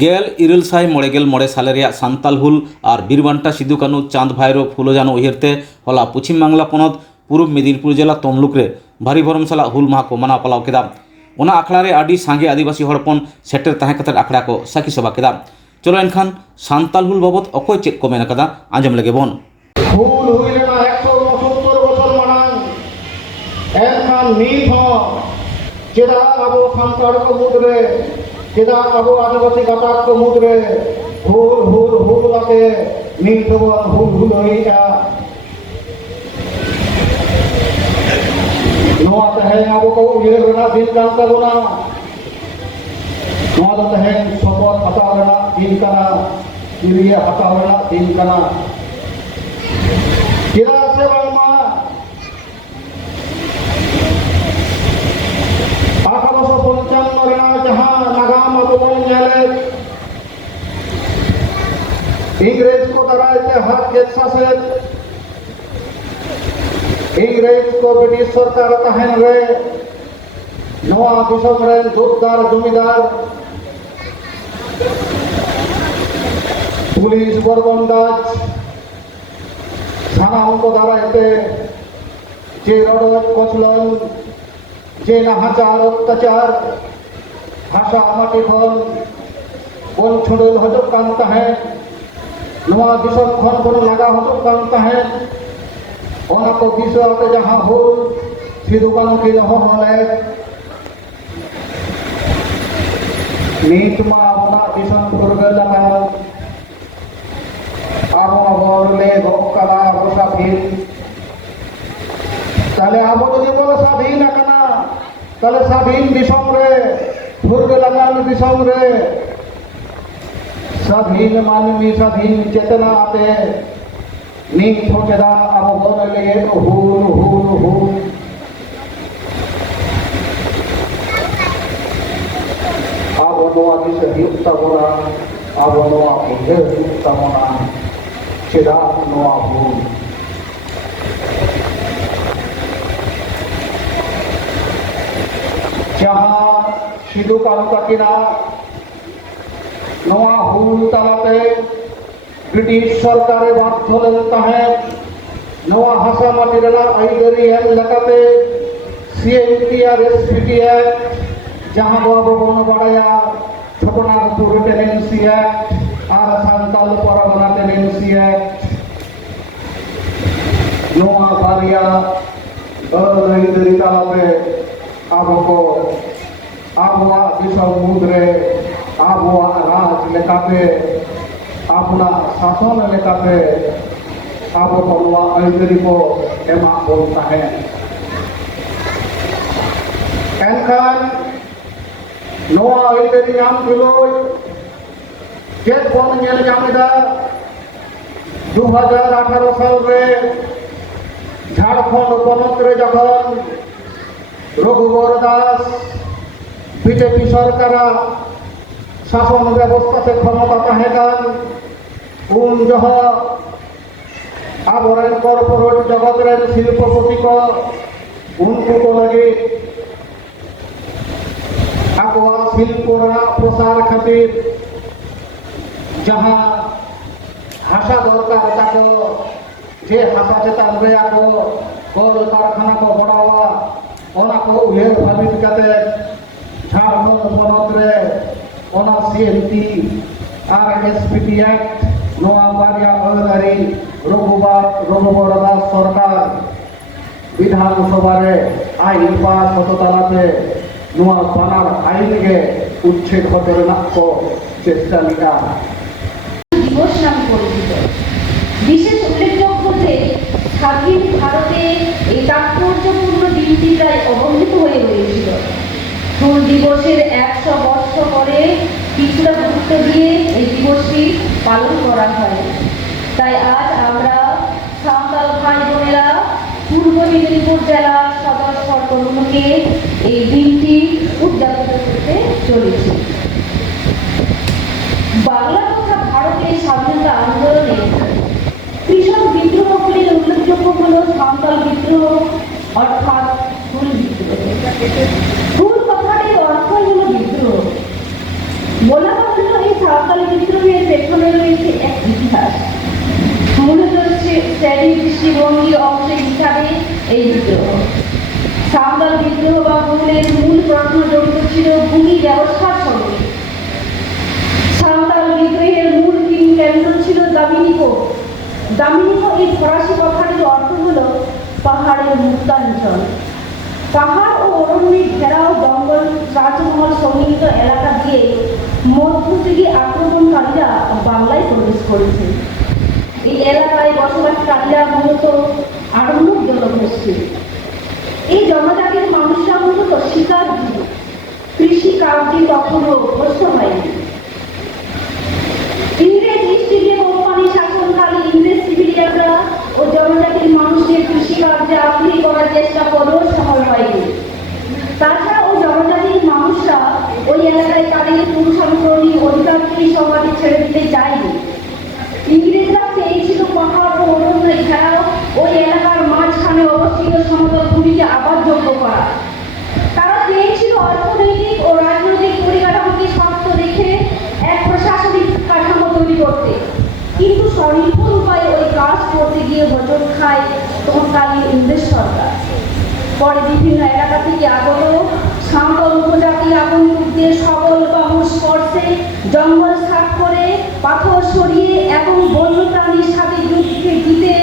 गेल साल सान्ताल हुल और बीरबांटा सिदु कानू चाँद भाईरो फुलो जानो उयहरते हला पश्चिम बांगला पनत पूर्व मेदिनीपुर जिला तमलुक रे भारी भरम साला हुल माह को मना पलाव केदा। ओना आखड़ा रे आडी सांगे आदिवासी हड़पन सेटर ताहें कतेर आखड़ा को साखी सभा केदा। चलो एनखान सान्ताल हुल बाबत अकय चेद को मेन कदा आंजम लगे बन। हुल हुई लेना 169 बछर मानां एनखान नीत हो चेदा आबो सान्ताल को मुद्रे चेदा आबो आदिवासी गाताक को मुद्रे हुल हुल हुल आते नीत बन हुल हुल होइया नोआ तहें आबो को उयहर रेना दिन कान ताबोना नोआ दो तहें शपथ हताव रेना दिन काना किरिया हताव रेना दिन काना चेदा से बांगमा 1855 रेना जहां नागाम आबो बन जाले इंग्रेज को दराय ते हाथ गेट शासन इंग्रेज को ब्रिटिश सरकार तहन रे नवा दिसम रे जोतदार जमीदार पुलिस बरबंदाज थाना को दारायते जे रड़ज कचलन जे नाहाचार अत्याचार भाषा माटी खन बन छुड़ल हजब कान तहे नवा दिसम खन बन लगा हजब कान तहे ओना को विश्व जहाँ हो सिदु कानू की होले नीत मा ओना दिसम फुरगल लगा आबो बोले गोकला गोसाफिन ताले आबो तो बोले स्वाधीन कना ताले स्वाधीन दिसम रे फुरगल लगा दिसम रे स्वाधीन मानवी स्वाधीन चेतना आते नीक छोटेदा आबो बोले हुल हुल हुल आबो नोआ दिस युक्ता बोला आबो नोआ उधर युक्ता बोला चेदा नोआ हुल जहां सिदु कानू ताकिना नोआ हुल तालाते ब्रिटिश सरकारे बाध्य लेन तहे नवा हासा माटी रेना आईदारी एम लेकाते सीएमटी और एसपीटी एक्ट जहां बाबो बन बाड़ाया छपनागपुर टेनेंसी एक्ट और सान्ताल परगना टेनेंसी एक्ट नवा बारिया आईदारी तालाते आबो को आबोआ दिसम मुद्रे आबोआ राज लेकाते अपना शासन लेकाते आबो को नवा आईदारी को एमा बोलता है एनखान नवा आईदारी नाम किलो चेक बन नेल जामेदा 2018 साल रे झारखंड पनत रे जखन रघुवर दास बीजेपी सरकार शासन व्यवस्था से क्षमता तहेगान उन जह आबोरेन कॉर्पोरेट जगत रेन शिल्पपति को उनको को लगे आकवा शिल्प प्रसार खातिर जहां हासा दरकार ताको जे हासा चेतान रे आको कल कारखाना को बढ़ावा ओना को उहेर भाबित काते झारखंड पनत रे ओना सीएमटी और एसपीटी एक्ट नवा बारिया आईदारी रघुवर दास सरकार विधानसभा रे आईन पास होतो तालाते नवा बानार आईन के उच्छेद होते रेना को चेष्टा लिखा दिवस नाम परिचित विशेष उल्लेखযোগ্য যে স্বাধীন ভারতে এই তাৎপর্যপূর্ণ দিনটি প্রায় অবহেলিত হয়ে রয়েছিল। হুল দিবসের 100 বছর পরে কিছুটা গুরুত্ব দিয়ে এই দিবসটি পালন করা হয়। তাই আজ আমরা সাঁওতাল ভাই বোনেরা পূর্ব মেদিনীপুর জেলার সদর সরকারকে এই দিনটি উদযাপন করতে চলেছি। বাংলা তথা ভারতের স্বাধীনতা আন্দোলনে কৃষক বিদ্রোহগুলির উল্লেখযোগ্য হল সাঁওতাল বিদ্রোহ অর্থাৎ হুল বিদ্রোহ। হুল কথাটির অর্থ হল বিদ্রোহ। বলা হল এই বিদ্রোহ। সাঁওতাল বিদ্রোহ বা ভূলের মূল প্রশ্ন জড়িত ছিল ভূমি ব্যবস্থার সঙ্গে। সাঁওতাল বিদ্রোহের মূল কেন্দ্র ছিল দামিনীকো। দামিনীকো এই ফরাসি কথাটির অর্থ হল পাহাড়ের মুক্তাঞ্চল। পাহাড় ও অরণ্যে ঘেরাও জঙ্গল রাজমহল সমৃদ্ধ এলাকা দিয়ে মধ্যযুগী আক্রমণকারীরা বাংলায় প্রবেশ করেছে। এই এলাকায় বসবাসকারীরা মূলত আরণ্যক জনগোষ্ঠী। এই জনজাতির মানুষরা মূলত শিকারজীবী, কৃষি কার্যে কখনো অভ্যস্ত হয়নি। ইংরেজ ইস্ট ইন্ডিয়া কোম্পানি শাসনকালে ইংরেজ সিভিলিয়ানরা ও জনজাতির মানুষদের কৃষি কার্যে আগ্রহী করার চেষ্টা করেও সফল হয়নি। তাছাড়া ওই জনজাতির মানুষরা ওই এলাকায় তাদের পুরুষানুকরণী অধিকারকে সমাজে ছেড়ে দিতে চায়নি। ইংরেজরা চেয়েছিল পাহাড় ও অরণ্য ঘেরাও ওই এলাকার মাঝখানে অবস্থিত সমতল ভূমিকে আবাদযোগ্য করা। তারা চেয়েছিল অর্থনৈতিক ও রাজনৈতিক পরিকাঠামোকে শক্ত রেখে এক প্রশাসনিক কাঠামো তৈরি করতে, কিন্তু স্বনির্ভর উপায়ে ওই কাজ করতে গিয়ে হোঁচট খায় তৎকালীন ইংরেজ সরকার। পরে বিভিন্ন এলাকা থেকে আগত সাঁওতাল উপজাতি আগন্তুকদের সবল বাহুর স্পর্শে জঙ্গল সাফ করে পাথর সরিয়ে এবং বন্যপ্রাণীর সাথে যুদ্ধে জিতে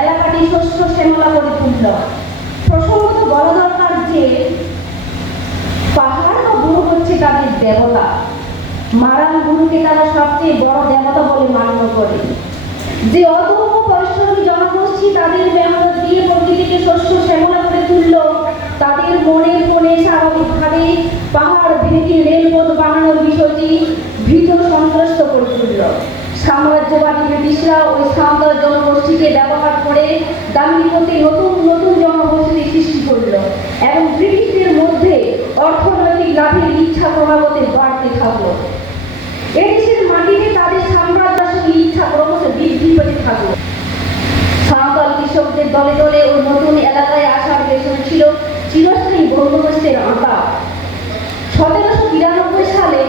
এলাকাটি শস্য শ্যামলা করে তুলল। প্রসঙ্গত বলা দরকার যে পাহাড় বা গুরু হচ্ছে তাদের দেবতা। মারান গুরুকে তারা সবচেয়ে বড় দেবতা বলে মান্য করে। যে অদম্য পরিশ্রমী জনগোষ্ঠী তাদের মেহনত দিয়ে প্রকৃতিকে শস্য শ্যামলা করে তুলল, তাদের মনের কোণে স্বাভাবিকভাবে পাহাড় ভেঙে রেলপথ বানানোর বিষয়টি ভীত সন্ত্রস্ত করে তুলল। সাম্রাজ্যবাদী ব্রিটিশরা ওই সাঁওতাল জনগোষ্ঠীকে ব্যবহার করে দামিনীকোতে নতুন নতুন জনগোষ্ঠী সৃষ্টি করল এবং ব্রিটিশদের মধ্যে অর্থনৈতিক লাভের ইচ্ছা ক্রমাগত বাড়তে থাকলো। এদেশের মাটিতে তাদের সাম্রাজ্য ইচ্ছা ক্রমশ বৃদ্ধি পেতে থাকলো। সাঁওতাল কৃষকদের দলে দলে ওই নতুন এলাকায় আসার পেছনে ছিল চিরস্থায়ী বন্দোবস্তের আঁতা। 1792 সালে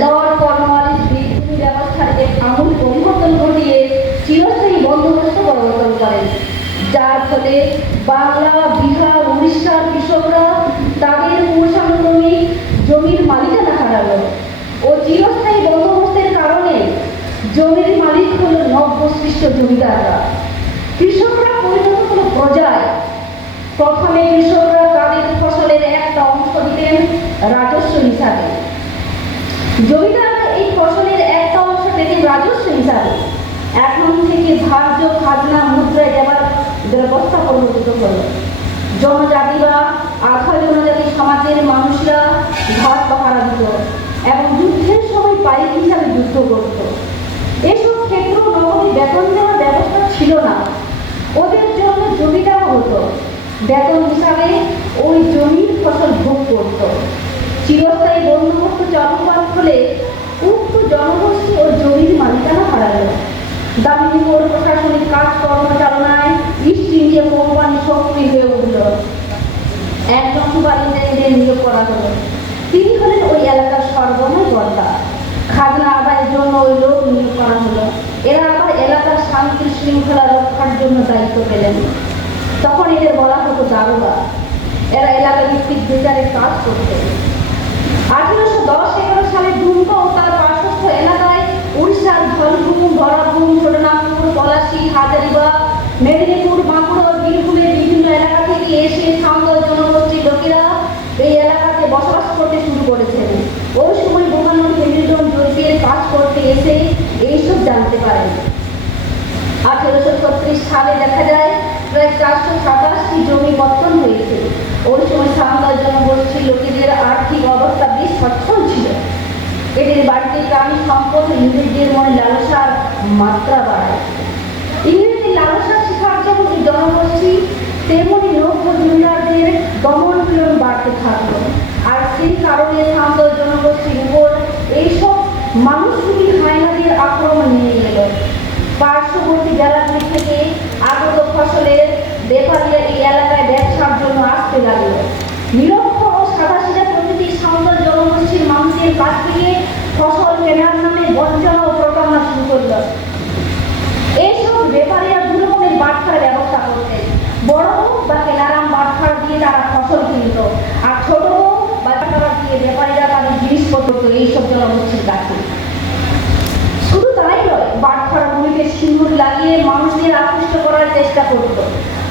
লর্ড কর্নওয়ালিস ভূমি ব্যবস্থার এক আমূল পরিবর্তন ঘটিয়ে চিরস্থায়ী বন্দোবস্ত প্রবর্তন করেন, যার ফলে বাংলা, বিহার, উড়িষ্যার কৃষকরা তাদের পুরুষানুক্রমিক জমির মালিকানা হারালো। ও চিরস্থায়ী বন্দোবস্তের কারণে জমির মালিক হলো নব্যসৃষ্ট জমিদাররা। কৃষকরা পরিণত হলো প্রজায়। প্রথমে কৃষকরা তাদের ফসলের একটা অংশ দিতেন রাজস্ব হিসাবে। জমিদাররা এই ফসলের একটা অংশ পেতেন রাজস্ব হিসাবে। এখন থেকে ধার্য খাজনা মুদ্রায় দেওয়ার ব্যবস্থা প্রবর্তিত হলো। জনজাতি বা আধা জনজাতি সমাজের মানুষরা ঘাট পাহারা দিত এবং যুদ্ধের সময় পাইক হিসাবে যুদ্ধ করত। এসব ক্ষেত্র নগদে বেতন দেওয়ার ব্যবস্থা ছিল না। ওদের জন্য জমি দেওয়া হতো, বেতন হিসাবে ওই জমির ফসল ভোগ করত। চিরস্থায়ী বন্দোবস্ত চালু হওয়ার ফলে উক্ত জনগোষ্ঠী ও জমির মালিকানা হারালো। দামিনীকোর প্রশাসনিক কাজকর্ম চালনায় ইস্ট ইন্ডিয়া কোম্পানি সক্রিয় হয়ে উঠল। একজন সুপারিনটেন্ডেন্ট নিয়োগ করা হলো। তিনি হলেন ওই এলাকার সর্বময় কর্তা। খাজনা আদায়ের জন্য ওই লোক নিয়োগ করা হলো। এরা আবার এলাকার শান্তি শৃঙ্খলা রক্ষার জন্য দায়িত্ব পেলেন। তখন এদের বলা হতো দারোগা। এরা এলাকা ভিত্তিক বিচারের কাজ করতেন। 1810-11 সালে দুমকা ও তার পার্শ্বস্থ এলাকায় উড়িষ্যার ঝলভূম, বরাভূম, ছোটনাগপুর, পলাশী, হাজারিবাগ, মেদিনীপুর, বাঁকুড়া, বীরভূমের বিভিন্ন এলাকা থেকে এসে সাঁওতাল জনগোষ্ঠীর লোকেরা এই এলাকাতে বসবাস করতে শুরু করেছেন। ওই সময় বোমানোর হেমিল্টন জরিপের কাজ করতে এসে এইসব জানতে পারেন। 1836 সালে দেখা যায় প্রায় 427টি জমি পত্তন হয়েছে। ওই সময় সাঁওতাল জনগোষ্ঠীর লোকেদের আর্থিক অবস্থা বেশ সচ্ছল ছিল। এদের বাড়িতে প্রাণী সম্পদ ইংরেজদের মনে লালসার মাত্রা বাড়ায়। ইংরেজি লালসা শিখার যেমন এই জনগোষ্ঠী তেমনি নব্য জমিদারদের দমন পীড়ন বাড়তে থাকলো। আর সেই কারণে সাঁওতাল জনগোষ্ঠীর উপর এইসব মানুষগুলি হায়নাদের আক্রমণ নিয়ে গেল। পার্শ্ববর্তী জেলাগুলি থেকে আগত ফসলের ব্যাপারীরা এই এলাকায় ব্যবসার জন্য আসতে লাগলো। নিরক্ষর ও সাদাসিধা প্রকৃতির সাঁওতাল জনগোষ্ঠীর মানুষের কাছ থেকে ফসল কেনার নামে বঞ্চনা ও প্রতারণা শুরু করল। এইসব ব্যাপারীরা দু রকমের বাটখারা ব্যবস্থা করতেন। বড় হোক বা কেনারাম বাটখারা তারা ফসল কিনত, আর ছোট বউ বা টাকা দিয়ে ব্যাপারীরা তাদের জিনিসপত্র তো এইসব জনগোষ্ঠীর কাছে। শুধু তাই নয়, বাটখারা ভূমিতে সিঁদুর লাগিয়ে মানুষদের আকৃষ্ট করার চেষ্টা করত।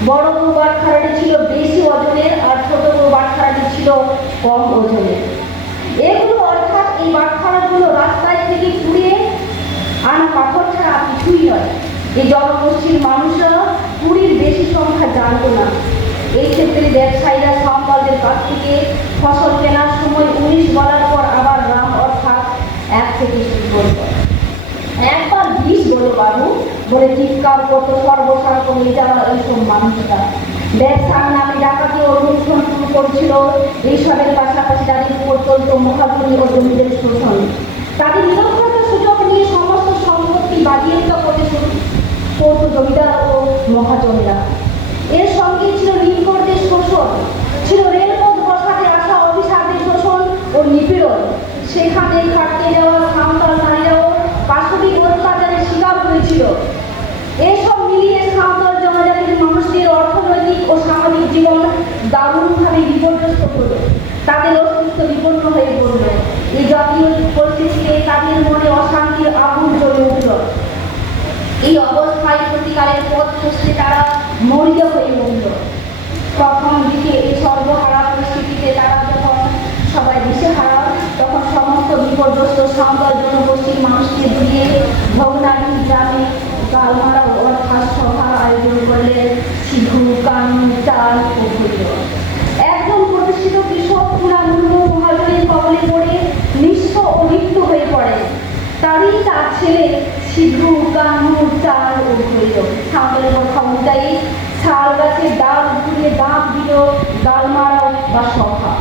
বড় বউ বাটখারাটি ছিল বেশি ওজনের, আর ছোট বউ বাটখারাটি ছিল কম ওজনের। এগুলো অর্থাৎ এই বাটখারাগুলো রাস্তায় থেকে কুড়িয়ে আনা পাথর ছাড়া কিছুই নয়। এই জনগোষ্ঠীর মানুষরা কুড়ির বেশি সংখ্যা জানত না। এই ক্ষেত্রে ব্যবসায়ীরা সাঁওতালদের কাছ থেকে ফসল কেনার সময় 19 বলার পর আবার রাম অর্থাৎ 1 থেকে শুরু করত। একবার 20 বলো বাবু বলে চিৎকার করতো সর্বসর্গ হয়ে যাওয়া এইসব মানুষরা। ব্যবসার নামে ডাকাতি ও লুণ্ঠন শুরু করছিল। এইসবের পাশাপাশি তাদের উপর চলত মহাজনী ও জমিদের শোষণ। তাদের নিরক্ষরতার সুযোগ নিয়ে সমস্ত সম্পত্তি বাজেয়াপ্ত করতে শুরু করত জমিদার ও মহাজনেরা। এর সঙ্গে ছিল ঋণকরদের শোষণ, ছিল রেলপথ বসাতে আসা অফিসারদের শোষণ ও নিপীড়ন। সেখানে খাটতে যাওয়া সাঁওতাল নারীরাও পাশবিক অত্যাচারের শিকার হয়েছিল। এসব মিলিয়ে সাঁওতাল জনজাতির মানুষদের অর্থনৈতিক ও সামাজিক জীবন দারুণভাবে বিপর্যস্ত হল। তাদের অস্তিত্ব বিপন্ন হয়ে পড়ল। এই জাতীয় পরিস্থিতিতে তাদের মনে অশান্তির আগুন জ্বলে উঠল। এই অবস্থায় প্রতিকারের পথ খুঁজতে তারা মরিয়া হয়ে উঠল। প্রথম দিকে এই সর্বহারা পরিস্থিতিতে তারা যখন সবাই দিশেহারা, তখন সমস্ত বিপর্যস্ত সাঁওতাল জনগোষ্ঠীর মানুষকে দিয়ে ভগ্নালী গ্রামে গালমারা অর্থাৎ সভার আয়োজন করলেন সিধু, কানু, চাল ও ভৈরব। একজন প্রতিষ্ঠিত কৃষক পুরা মুর্মু মহাজনের কবলে পড়ে নিঃস্ব ও মৃত্যু হয়ে পড়ে। তারই 4 ছেলে সিধু, কানু, চাল ও ভৈরব। সাঁওতালের কথা অনুযায়ী শাল গাছের ডাল ঘুরিয়ে দাঁত দিল গালমারা বা সভা।